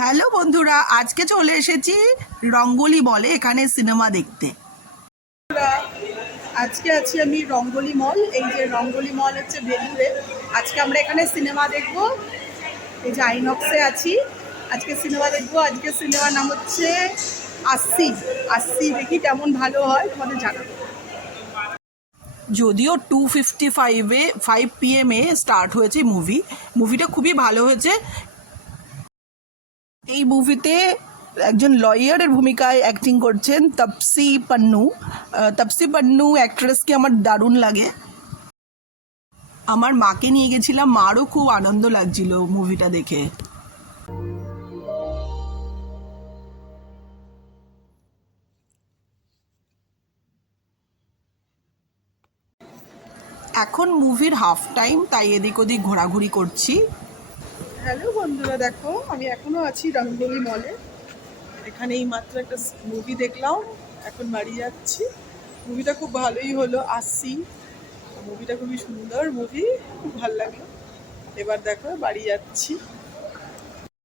Hello বন্ধুরা, আজকে চলে এসেছি রঙ্গোলি মলে এখানে সিনেমা দেখতে। আজকে আছি আমি রঙ্গোলি মল। এই যে রঙ্গোলি মল হচ্ছে ভেলুরে। আজকে আমরা এখানে সিনেমা দেখবো। এই যে আইনক্সে আছি, আজকে সিনেমা দেখবো। আজকে সিনেমার নাম হচ্ছে আশি। দেখি কেমন ভালো হয় তোমাদের জানাবো। যদিও 2:55-এ 5 PM স্টার্ট হয়েছে মুভিটা খুবই ভালো হয়েছে। এই মুভিতে একজন লয়ারের ভূমিকায় অ্যাক্টিং করছেন তাপসি পান্নু অ্যাক্ট্রেসকে আমার দারুণ লাগে। আমার মাকে নিয়ে গেছিলাম, মারও খুব আনন্দ লাগছিল মুভিটা দেখে। এখন মুভির হাফ টাইম, তাই এদিক ওদিক ঘোরাঘুরি করছি। হ্যালো বন্ধুরা, দেখো আমি এখনো আছি রঙ্গোলি মলে। এখানে এই মাত্র একটা মুভি দেখলাম, এখন বাড়ি যাচ্ছি। মুভিটা খুব ভালোই হলো, আসি। মুভিটা খুবই সুন্দর মুভি, খুব ভালো লাগলো। এবার দেখো বাড়ি যাচ্ছি।